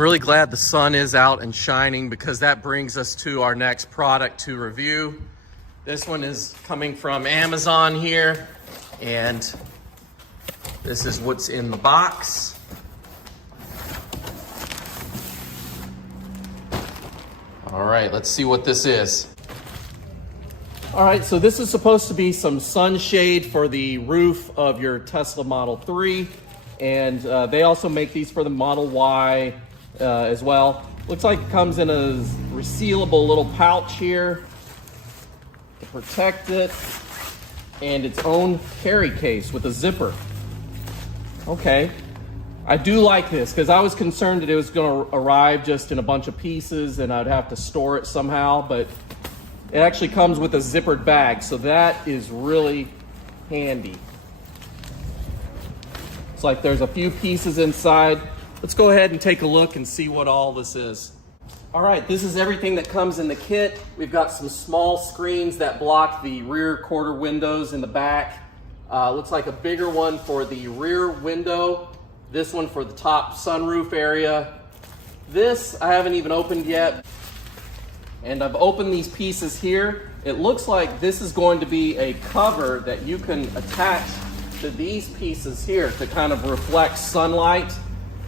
really glad the sun is out and shining, because that brings us to our next product to review. This one is coming from Amazon here, and this is what's in the box. All right, let's see what this is. All right, so this is supposed to be some sunshade for the roof of your Tesla Model 3. And they also make these for the Model Y as well. Looks like it comes in a resealable little pouch here to protect it, and its own carry case with a zipper. Okay, I do like this because I was concerned that it was going to arrive just in a bunch of pieces and I'd have to store it somehow, but it actually comes with a zippered bag, so that is really handy. It's like there's a few pieces inside. Let's go ahead and take a look and see what all this is. All right, this is everything that comes in the kit. We've got some small screens that block the rear quarter windows in the back. Looks like a bigger one for the rear window. This one for the top sunroof area. This I haven't even opened yet. And I've opened these pieces here. It looks like this is going to be a cover that you can attach to these pieces here to kind of reflect sunlight.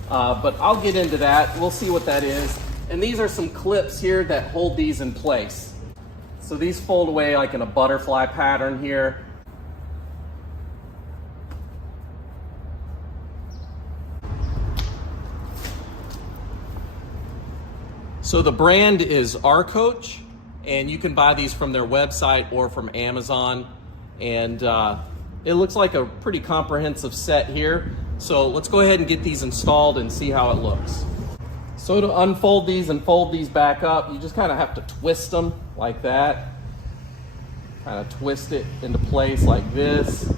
But I'll get into that. We'll see what that is. And these are some clips here that hold these in place. So these fold away like in a butterfly pattern here. So the brand is Arcoche, and you can buy these from their website or from Amazon. And it looks like a pretty comprehensive set here. So let's go ahead and get these installed and see how it looks. So to unfold these and fold these back up, you just kind of have to twist them like that. Kind of twist it into place like this.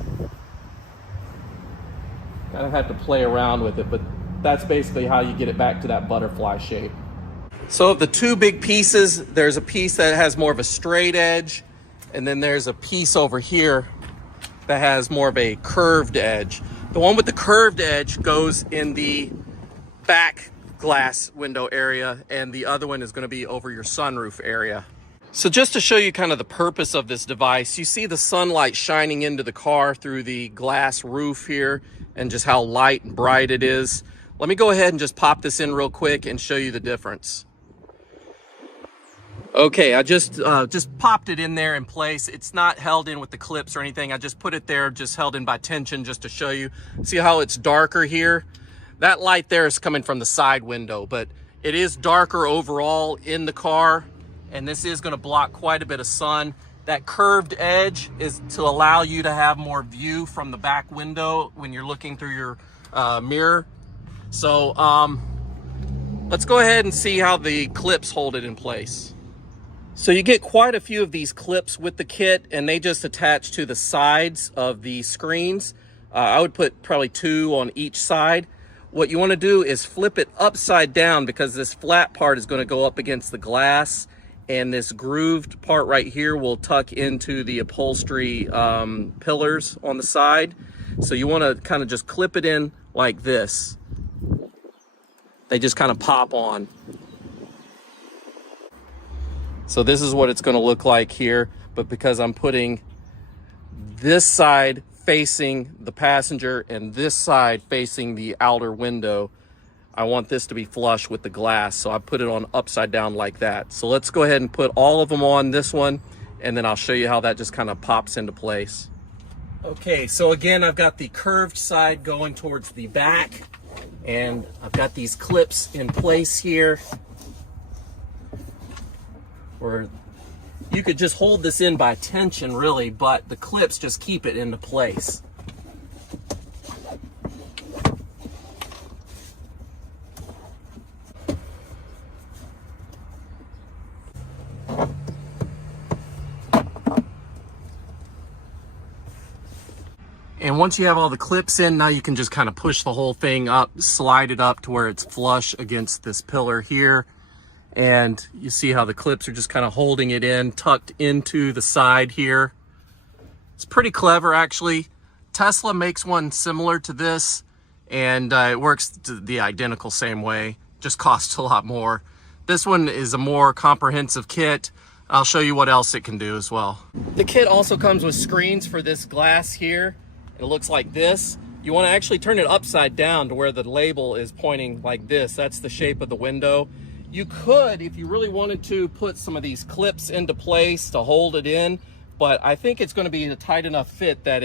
Kind of have to play around with it, but that's basically how you get it back to that butterfly shape. So of the two big pieces, there's a piece that has more of a straight edge, and then there's a piece over here that has more of a curved edge. The one with the curved edge goes in the back glass window area, and the other one is going to be over your sunroof area. So just to show you kind of the purpose of this device, you see the sunlight shining into the car through the glass roof here, and just how light and bright it is. Let me go ahead and just pop this in real quick and show you the difference. Okay, I just popped it in there in place. It's not held in with the clips or anything. I just put it there, just held in by tension, just to show you. See how it's darker here? That light there is coming from the side window, but it is darker overall in the car, and this is gonna block quite a bit of sun. That curved edge is to allow you to have more view from the back window when you're looking through your mirror. So let's go ahead and see how the clips hold it in place. So you get quite a few of these clips with the kit, and they just attach to the sides of the screens. I would put probably 2 on each side. What you want to do is flip it upside down, because this flat part is going to go up against the glass, and this grooved part right here will tuck into the upholstery pillars on the side. So you want to kind of just clip it in like this. They just kind of pop on. So this is what it's going to look like here, but because I'm putting this side facing the passenger and this side facing the outer window, I want this to be flush with the glass, so I put it on upside down like that. So let's go ahead and put all of them on this one, and then I'll show you how that just kind of pops into place. Okay, so again, I've got the curved side going towards the back, and I've got these clips in place here, where you could just hold this in by tension really, but the clips just keep it into place. And once you have all the clips in, now you can just kind of push the whole thing up, slide it up to where it's flush against this pillar here. And you see how the clips are just kind of holding it in, tucked into the side here. It's pretty clever, actually. Tesla makes one similar to this, and it works the identical same way. just costs a lot more. This one is a more comprehensive kit. I'll show you what else it can do as well. The kit also comes with screens for this glass here. It looks like this. You want to actually turn it upside down to where the label is pointing like this. That's the shape of the window. You could, if you really wanted to, put some of these clips into place to hold it in, but I think it's going to be a tight enough fit that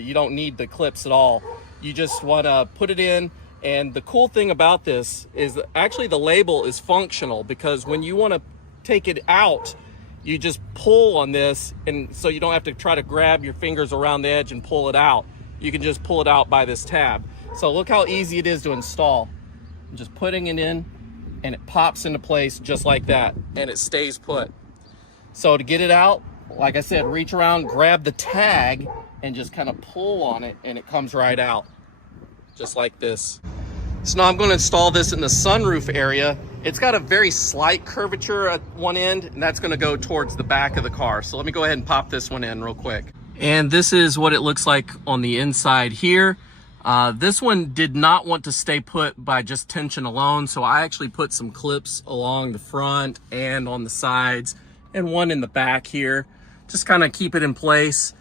you don't need the clips at all. You just want to put it in. And the cool thing about this is that actually the label is functional, because when you want to take it out, you just pull on this, and so you don't have to try to grab your fingers around the edge and pull it out. You can just pull it out by this tab. So look how easy it is to install. I'm just putting it in, and it pops into place just like that, and it stays put. So to get it out, like I said, reach around, grab the tag, and just kind of pull on it, and it comes right out, just like this. So now I'm going to install this in the sunroof area. It's got a very slight curvature at one end, and that's going to go towards the back of the car. So let me go ahead and pop this one in real quick. And this is what it looks like on the inside here. This one did not want to stay put by just tension alone, so I actually put some clips along the front and on the sides, and one in the back here. Just kind of keep it in place,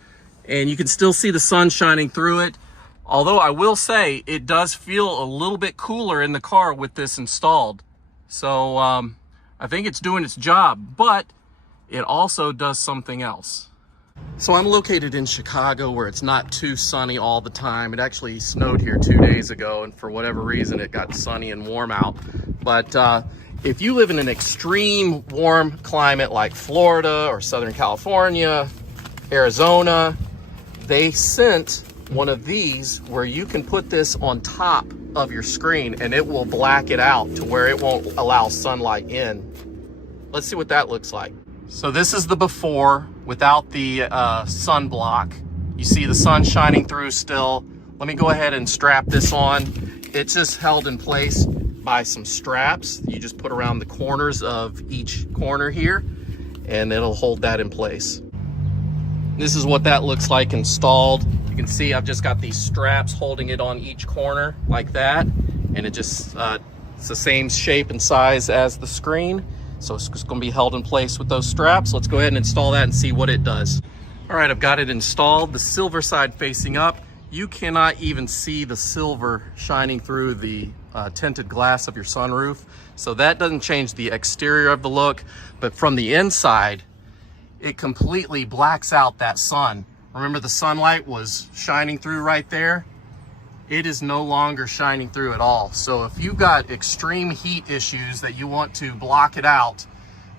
and you can still see the sun shining through it. Although I will say it does feel a little bit cooler in the car with this installed. So I think it's doing its job, but it also does something else. So I'm located in Chicago, where it's not too sunny all the time. It actually snowed here 2 days ago, and for whatever reason it got sunny and warm out. But if you live in an extreme warm climate like Florida or Southern California, Arizona, they sent one of these where you can put this on top of your screen and it will black it out to where it won't allow sunlight in. Let's see what that looks like. So this is the before without the sunblock. You see the sun shining through still. Let me go ahead and strap this on. It's just held in place by some straps you just put around the corners of each corner here, and it'll hold that in place. This is what that looks like installed. You can see I've just got these straps holding it on each corner like that, and it just it's the same shape and size as the screen, so it's just going to be held in place with those straps. Let's go ahead and install that and see what it does. All right, I've got it installed. The silver side facing up. You cannot even see the silver shining through the tinted glass of your sunroof, so that doesn't change the exterior of the look, but from the inside it completely blacks out that sun. Remember, the sunlight was shining through right there. It is no longer shining through at all. So if you've got extreme heat issues that you want to block it out,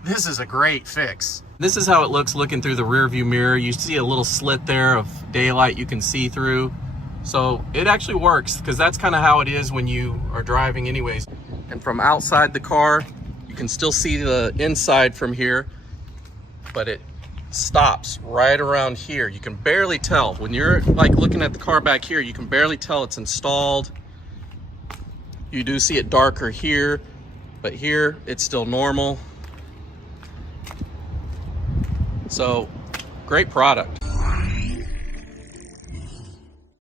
this is a great fix. This is how it looks looking through the rear view mirror. You see a little slit there of daylight you can see through. So it actually works, because that's kind of how it is when you are driving anyways. And from outside the car, you can still see the inside from here, but it stops right around here. You can barely tell. When you're like looking at the car back here, you can barely tell it's installed. You do see it darker here, but here it's still normal. So great product.